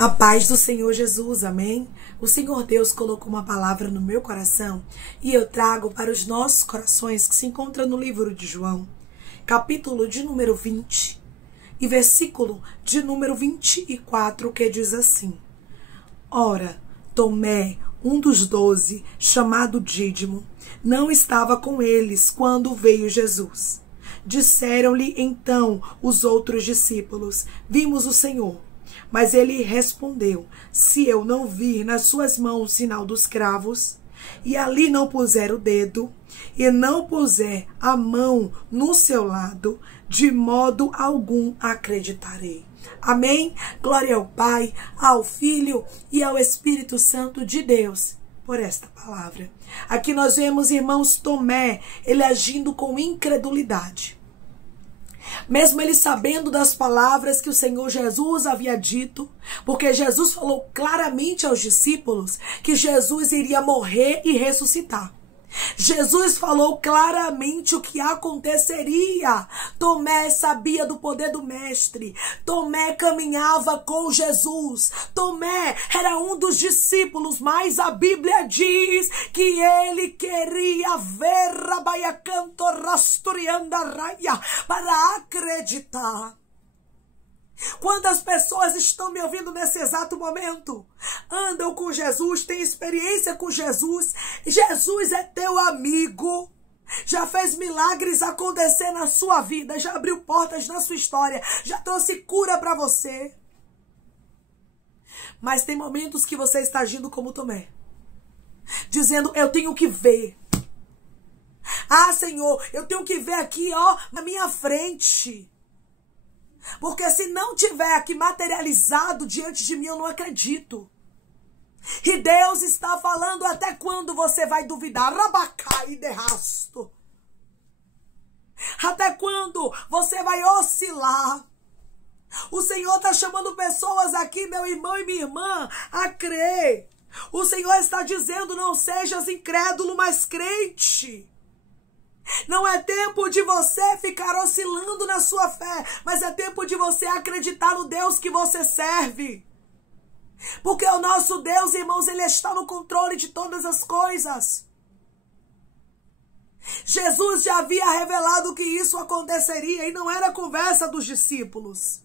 A paz do Senhor Jesus, amém? O Senhor Deus colocou uma palavra no meu coração e eu trago para os nossos corações que se encontra no livro de João, capítulo de número 20 e versículo de número 24, que diz assim: Ora, Tomé, um dos 12, chamado Dídimo, não estava com eles quando veio Jesus. Disseram-lhe então os outros discípulos: Vimos o Senhor. Mas ele respondeu: Se eu não vir nas suas mãos o sinal dos cravos, e ali não puser o dedo, e não puser a mão no seu lado, de modo algum acreditarei. Amém? Glória ao Pai, ao Filho e ao Espírito Santo de Deus por esta palavra. Aqui nós vemos, irmãos, Tomé, ele agindo com incredulidade. Mesmo ele sabendo das palavras que o Senhor Jesus havia dito, porque Jesus falou claramente aos discípulos que Jesus iria morrer e ressuscitar. Jesus falou claramente o que aconteceria. Tomé sabia do poder do Mestre. Tomé caminhava com Jesus. Tomé era um dos discípulos, mas a Bíblia diz que ele queria ver para acreditar. Quantas pessoas estão me ouvindo nesse exato momento? Andam com Jesus, têm experiência com Jesus. Jesus é teu amigo. Já fez milagres acontecer na sua vida. Já abriu portas na sua história. Já trouxe cura para você. Mas tem momentos que você está agindo como Tomé. Dizendo, eu tenho que ver. Ah, Senhor, eu tenho que ver aqui, ó, na minha frente. Porque se não tiver aqui materializado diante de mim, eu não acredito. E Deus está falando: até quando você vai duvidar? Rabacai de rasto. Até quando você vai oscilar? O Senhor está chamando pessoas aqui, meu irmão e minha irmã, a crer. O Senhor está dizendo: não sejas incrédulo, mas crente. Não é tempo de você ficar oscilando na sua fé, mas é tempo de você acreditar no Deus que você serve. Porque o nosso Deus, irmãos, ele está no controle de todas as coisas. Jesus já havia revelado que isso aconteceria e não era conversa dos discípulos.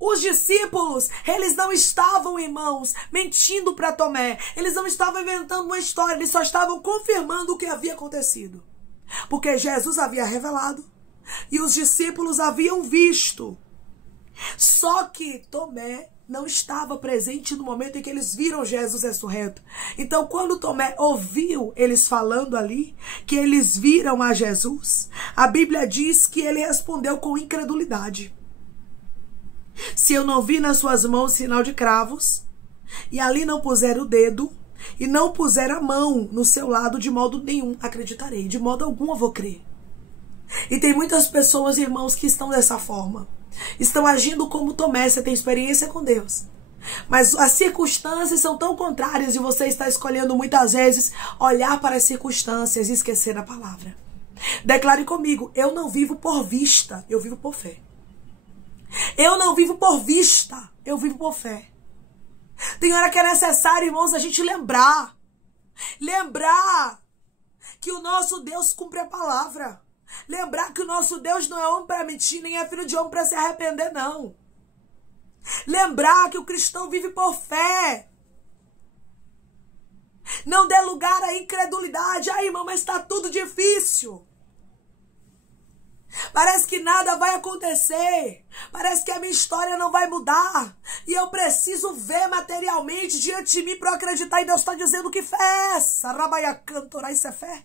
Os discípulos, eles não estavam, irmãos, mentindo para Tomé. Eles não estavam inventando uma história, eles só estavam confirmando o que havia acontecido. Porque Jesus havia revelado e os discípulos haviam visto. Só que Tomé não estava presente no momento em que eles viram Jesus ressurreto. Então, quando Tomé ouviu eles falando ali, que eles viram a Jesus, a Bíblia diz que ele respondeu com incredulidade. Se eu não vi nas suas mãos sinal de cravos, e ali não puser o dedo, e não puser a mão no seu lado, de modo nenhum acreditarei, de modo algum eu vou crer. E tem muitas pessoas, irmãos, que estão dessa forma. Estão agindo como Tomé. Você tem experiência com Deus, mas as circunstâncias são tão contrárias e você está escolhendo muitas vezes olhar para as circunstâncias e esquecer a palavra. Declare comigo: eu não vivo por vista, eu vivo por fé. Eu não vivo por vista, eu vivo por fé. Tem hora que é necessário, irmãos, a gente lembrar que o nosso Deus cumpre a palavra. Lembrar que o nosso Deus não é homem para mentir, nem é filho de homem para se arrepender, não. Lembrar que o cristão vive por fé. Não dê lugar à incredulidade. Ah, irmão, mas está tudo difícil. Parece que nada vai acontecer. Parece que a minha história não vai mudar. E eu preciso ver materialmente diante de mim para acreditar. E Deus está dizendo: que fé é essa? Rabaia cantorá, isso é fé?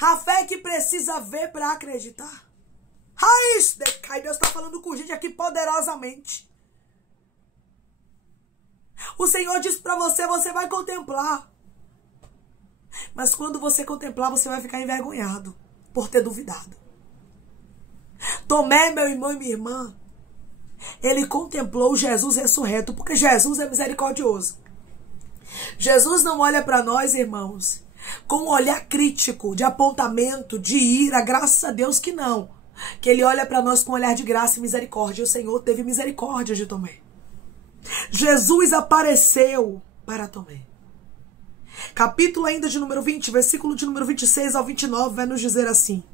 A fé que precisa ver para acreditar. Raiz decai. Deus está falando com gente aqui poderosamente. O Senhor diz para você: você vai contemplar. Mas quando você contemplar, você vai ficar envergonhado por ter duvidado. Tomé, meu irmão e minha irmã, ele contemplou Jesus ressurreto, porque Jesus é misericordioso. Jesus não olha para nós, irmãos, com um olhar crítico, de apontamento, de ira, graças a Deus que não. Que ele olha para nós com um olhar de graça e misericórdia. O Senhor teve misericórdia de Tomé. Jesus apareceu para Tomé. Capítulo ainda de número 20, versículo de número 26 ao 29, vai nos dizer assim: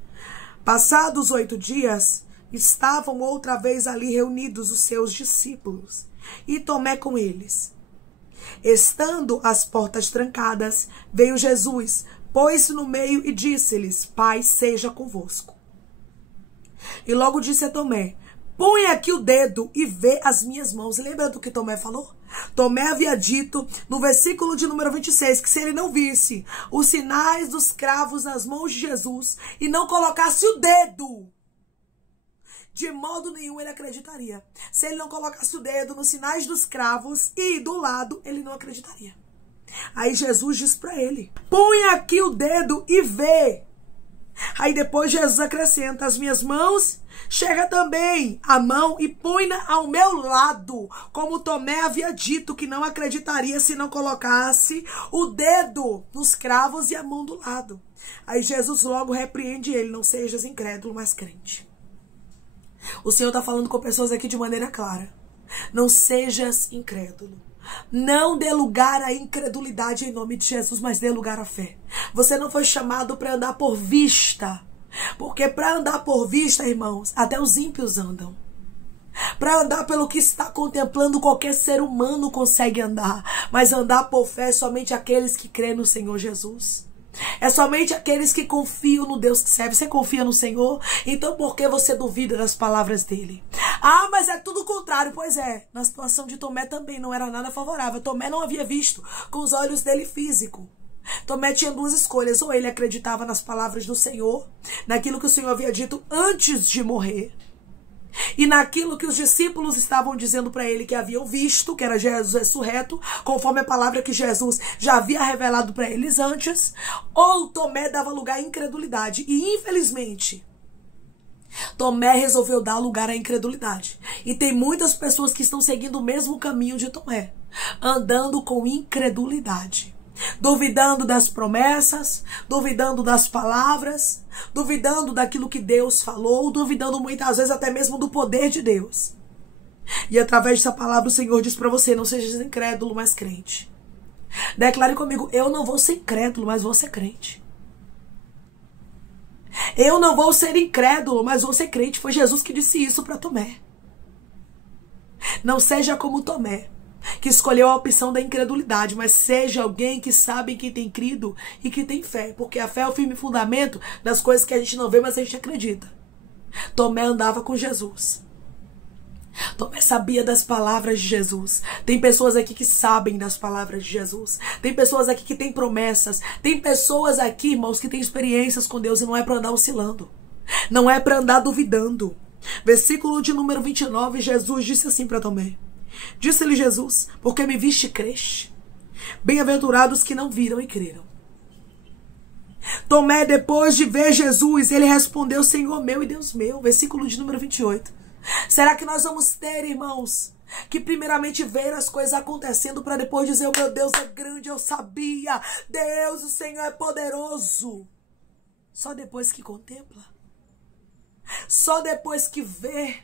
passados 8 dias, estavam outra vez ali reunidos os seus discípulos, e Tomé com eles. Estando as portas trancadas, veio Jesus, pôs-se no meio e disse-lhes: paz seja convosco. E logo disse a Tomé: põe aqui o dedo e vê as minhas mãos. Lembra do que Tomé falou? Tomé havia dito no versículo de número 26 que se ele não visse os sinais dos cravos nas mãos de Jesus e não colocasse o dedo, de modo nenhum ele acreditaria. Se ele não colocasse o dedo nos sinais dos cravos e do lado, ele não acreditaria. Aí Jesus diz para ele: põe aqui o dedo e vê. Aí depois Jesus acrescenta: as minhas mãos, chega também a mão e põe-na ao meu lado. Como Tomé havia dito que não acreditaria se não colocasse o dedo nos cravos e a mão do lado. Aí Jesus logo repreende ele: não sejas incrédulo, mas crente. O Senhor está falando com pessoas aqui de maneira clara. Não sejas incrédulo. Não dê lugar à incredulidade em nome de Jesus, mas dê lugar à fé. Você não foi chamado para andar por vista. Porque para andar por vista, irmãos, até os ímpios andam. Para andar pelo que está contemplando, qualquer ser humano consegue andar. Mas andar por fé é somente aqueles que crêem no Senhor Jesus. É somente aqueles que confiam no Deus que serve. Você confia no Senhor? Então por que você duvida das palavras dele? Ah, mas é tudo o contrário. Pois é, na situação de Tomé também não era nada favorável. Tomé não havia visto com os olhos dele físico. Tomé tinha duas escolhas: ou ele acreditava nas palavras do Senhor, naquilo que o Senhor havia dito antes de morrer, e naquilo que os discípulos estavam dizendo para ele que haviam visto, que era Jesus ressurreto, conforme a palavra que Jesus já havia revelado para eles antes, ou Tomé dava lugar à incredulidade. E infelizmente, Tomé resolveu dar lugar à incredulidade. E tem muitas pessoas que estão seguindo o mesmo caminho de Tomé, andando com incredulidade. Duvidando das promessas, duvidando das palavras, duvidando daquilo que Deus falou, duvidando muitas vezes até mesmo do poder de Deus. E através dessa palavra o Senhor diz para você: não seja incrédulo, mas crente. Declare comigo: eu não vou ser incrédulo, mas vou ser crente. Eu não vou ser incrédulo, mas vou ser crente. Foi Jesus que disse isso para Tomé. Não seja como Tomé, que escolheu a opção da incredulidade, mas seja alguém que sabe que tem crido e que tem fé, porque a fé é o firme fundamento das coisas que a gente não vê, mas a gente acredita. Tomé andava com Jesus. Tomé sabia das palavras de Jesus. Tem pessoas aqui que sabem das palavras de Jesus. Tem pessoas aqui que têm promessas. Tem pessoas aqui, irmãos, que têm experiências com Deus, e não é para andar oscilando. Não é para andar duvidando. Versículo de número 29, Jesus disse assim para Tomé: disse-lhe Jesus: porque me viste e creste? Bem-aventurados que não viram e creram. Tomé, depois de ver Jesus, ele respondeu: Senhor meu e Deus meu. Versículo de número 28. Será que nós vamos ter, irmãos, que primeiramente ver as coisas acontecendo para depois dizer: o meu Deus é grande, eu sabia, Deus, o Senhor é poderoso? Só depois que contempla? Só depois que vê?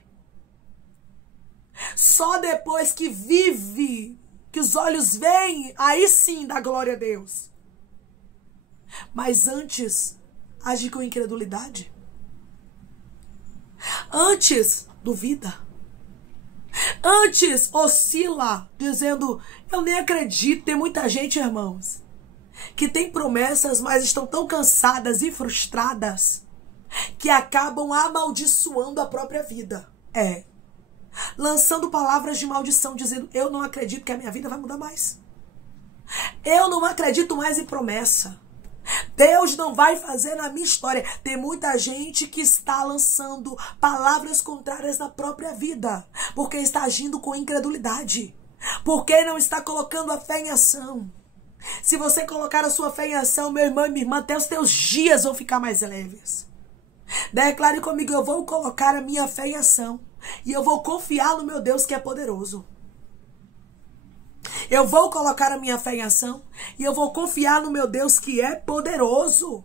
Só depois que vive, que os olhos veem, aí sim dá glória a Deus. Mas antes, age com incredulidade. Antes, duvida. Antes, oscila, dizendo: eu nem acredito. Tem muita gente, irmãos, que tem promessas, mas estão tão cansadas e frustradas que acabam amaldiçoando a própria vida. Lançando palavras de maldição, dizendo: eu não acredito que a minha vida vai mudar mais. Eu não acredito mais em promessa. Deus não vai fazer na minha história. Tem muita gente que está lançando palavras contrárias na própria vida, porque está agindo com incredulidade, porque não está colocando a fé em ação. Se você colocar a sua fé em ação, meu irmão e minha irmã, até os teus dias vão ficar mais leves. Declare comigo: eu vou colocar a minha fé em ação. E eu vou confiar no meu Deus que é poderoso. Eu vou colocar a minha fé em ação. E eu vou confiar no meu Deus que é poderoso.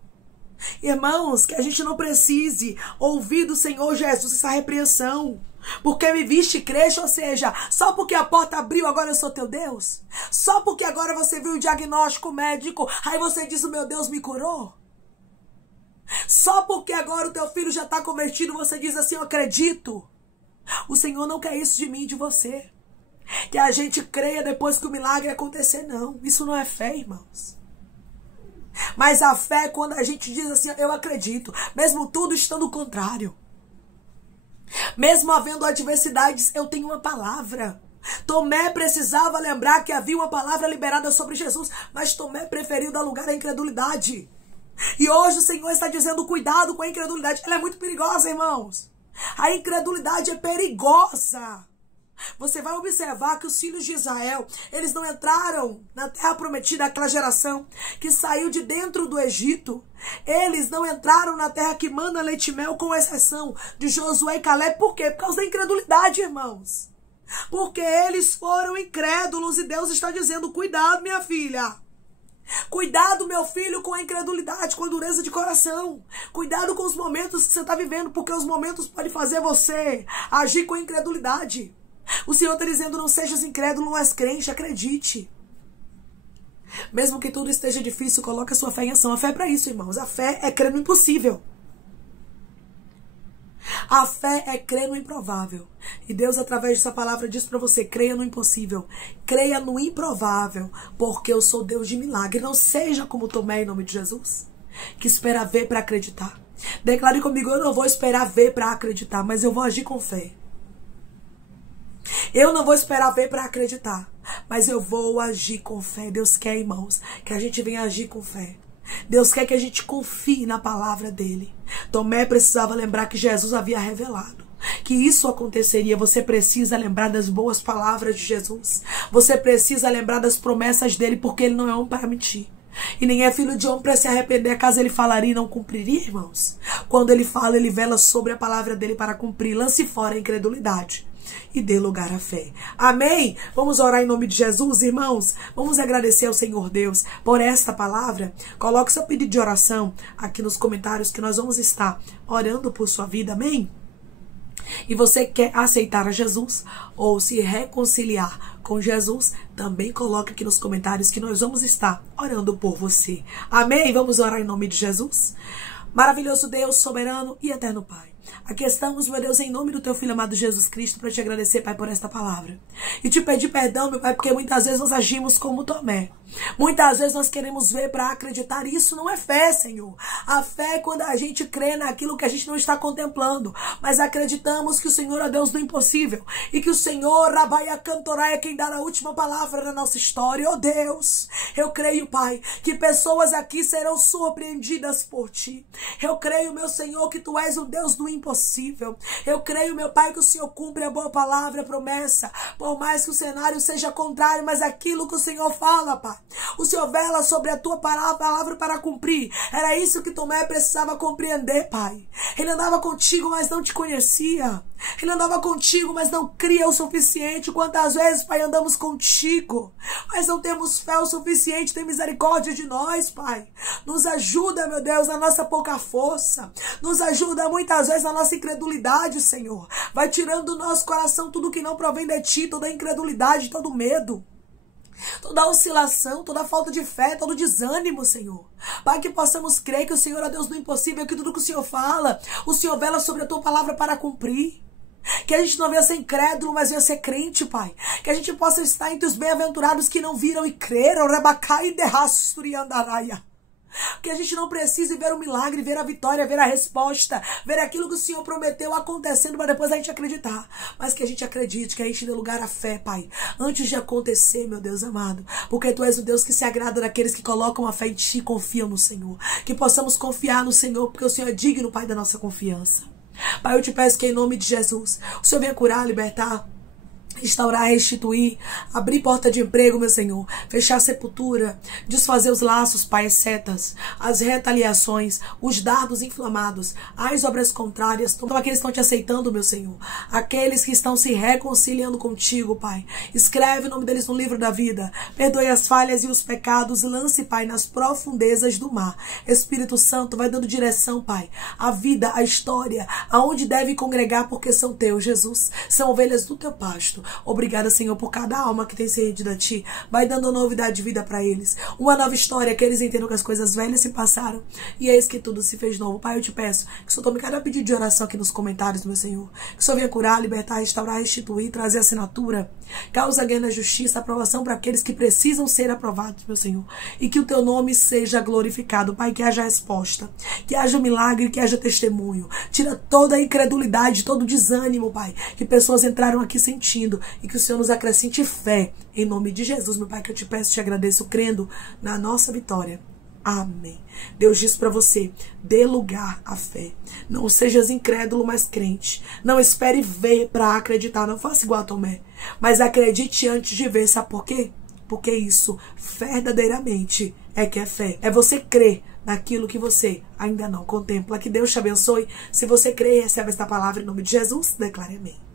Irmãos, que a gente não precise ouvir do Senhor Jesus essa repreensão. Porque me viste e creste, ou seja, só porque a porta abriu, agora eu sou teu Deus? Só porque agora você viu o diagnóstico médico, aí você diz, o meu Deus me curou? Só porque agora o teu filho já está convertido, você diz assim, eu acredito? O Senhor não quer isso de mim e de você. Que a gente creia depois que o milagre acontecer, não. Isso não é fé, irmãos. Mas a fé é quando a gente diz assim, eu acredito, mesmo tudo estando contrário. Mesmo havendo adversidades, eu tenho uma palavra. Tomé precisava lembrar que havia uma palavra liberada sobre Jesus, mas Tomé preferiu dar lugar à incredulidade. E hoje o Senhor está dizendo, cuidado com a incredulidade. Ela é muito perigosa, irmãos. A incredulidade é perigosa. Você vai observar que os filhos de Israel, eles não entraram na terra prometida, aquela geração que saiu de dentro do Egito. Eles não entraram na terra que manda leite e mel, com exceção de Josué e Caleb. Por quê? Por causa da incredulidade, irmãos. Porque eles foram incrédulos e Deus está dizendo, cuidado, minha filha. Cuidado, meu filho, com a incredulidade, com a dureza de coração. Cuidado com os momentos que você está vivendo, porque os momentos podem fazer você agir com incredulidade. O Senhor está dizendo, não sejas incrédulo, mas crente, acredite. Mesmo que tudo esteja difícil, coloque a sua fé em ação. A fé é para isso, irmãos. A fé é crer no impossível. A fé é crer no improvável. E Deus, através dessa palavra, diz para você, creia no impossível. Creia no improvável, porque eu sou Deus de milagre. Não seja como Tomé, em nome de Jesus, que espera ver para acreditar. Declare comigo, eu não vou esperar ver para acreditar, mas eu vou agir com fé. Eu não vou esperar ver para acreditar, mas eu vou agir com fé. Deus quer, irmãos, que a gente venha agir com fé. Deus quer que a gente confie na palavra dele. Tomé precisava lembrar que Jesus havia revelado que isso aconteceria. Você precisa lembrar das boas palavras de Jesus. Você precisa lembrar das promessas dele, porque ele não é homem para mentir. E nem é filho de homem para se arrepender, caso ele falaria e não cumpriria, irmãos. Quando ele fala, ele vela sobre a palavra dele para cumprir. Lance fora a incredulidade e dê lugar à fé. Amém? Vamos orar em nome de Jesus, irmãos. Vamos agradecer ao Senhor Deus por esta palavra. Coloque seu pedido de oração aqui nos comentários, que nós vamos estar orando por sua vida. Amém? E você quer aceitar a Jesus ou se reconciliar com Jesus, também coloque aqui nos comentários, que nós vamos estar orando por você. Amém? Vamos orar em nome de Jesus. Maravilhoso Deus, soberano e eterno Pai, aqui estamos, meu Deus, em nome do teu Filho amado Jesus Cristo, para te agradecer, Pai, por esta palavra. E te pedir perdão, meu Pai, porque muitas vezes nós agimos como Tomé. Muitas vezes nós queremos ver para acreditar. Isso não é fé, Senhor. A fé é quando a gente crê naquilo que a gente não está contemplando, mas acreditamos que o Senhor é Deus do impossível. E que o Senhor, Rabaia Cantoraia, é quem dá a última palavra na nossa história. Oh Deus, eu creio, Pai, que pessoas aqui serão surpreendidas por Ti. Eu creio, meu Senhor, que Tu és o Deus do impossível. Eu creio, meu Pai, que o Senhor cumpre a boa palavra, a promessa. Por mais que o cenário seja contrário, mas aquilo que o Senhor fala, Pai, o Senhor vela sobre a Tua palavra para cumprir. Era isso que Tomé precisava compreender, Pai. Ele andava contigo, mas não te conhecia. Ele andava contigo, mas não cria o suficiente. Quantas vezes, Pai, andamos contigo, mas não temos fé o suficiente. Tem misericórdia de nós, Pai. Nos ajuda, meu Deus, na nossa pouca força. Nos ajuda muitas vezes na nossa incredulidade, Senhor. Vai tirando do nosso coração tudo que não provém de Ti, toda a incredulidade, todo o medo, toda a oscilação, toda a falta de fé, todo o desânimo, Senhor. Pai, que possamos crer que o Senhor é Deus do impossível, que tudo que o Senhor fala, o Senhor vela sobre a Tua palavra para cumprir. Que a gente não venha ser incrédulo, mas venha ser crente, Pai. Que a gente possa estar entre os bem-aventurados que não viram e creram. Rebacai derrasturiandaraia. Que a gente não precise ver o milagre, ver a vitória, ver a resposta, ver aquilo que o Senhor prometeu acontecendo para depois a gente acreditar. Mas que a gente acredite, que a gente dê lugar à fé, Pai, antes de acontecer, meu Deus amado. Porque Tu és o Deus que se agrada daqueles que colocam a fé em Ti e confiam no Senhor. Que possamos confiar no Senhor, porque o Senhor é digno, Pai, da nossa confiança. Pai, eu te peço que em nome de Jesus, o Senhor venha curar, libertar restaurar, restituir, abrir porta de emprego, meu Senhor, fechar a sepultura, desfazer os laços, Pai, as setas, as retaliações, os dardos inflamados, as obras contrárias. Então, aqueles que estão te aceitando, meu Senhor, aqueles que estão se reconciliando contigo, Pai, escreve o nome deles no livro da vida, perdoe as falhas e os pecados, lance, Pai, nas profundezas do mar. Espírito Santo, vai dando direção, Pai, a vida, a história, aonde deve congregar, porque são teus, Jesus, são ovelhas do teu pasto. Obrigada, Senhor, por cada alma que tem se rendido a Ti. Vai dando novidade de vida para eles. Uma nova história, que eles entendam que as coisas velhas se passaram e eis que tudo se fez novo. Pai, eu te peço que o Senhor tome cada pedido de oração aqui nos comentários, meu Senhor. Que o Senhor venha curar, libertar, restaurar, restituir, trazer assinatura, causa, ganho na justiça, aprovação para aqueles que precisam ser aprovados, meu Senhor. E que o Teu nome seja glorificado. Pai, que haja resposta, que haja milagre, que haja testemunho. Tira toda a incredulidade, todo o desânimo, Pai, que pessoas entraram aqui sentindo. E que o Senhor nos acrescente fé. Em nome de Jesus, meu Pai, que eu te peço e te agradeço, crendo na nossa vitória. Amém. Deus diz para você, dê lugar à fé. Não sejas incrédulo, mas crente. Não espere ver para acreditar. Não faça igual a Tomé. Mas acredite antes de ver. Sabe por quê? Porque isso, verdadeiramente, é que é fé. É você crer naquilo que você ainda não contempla. Que Deus te abençoe. Se você crê e recebe esta palavra em nome de Jesus, declare amém.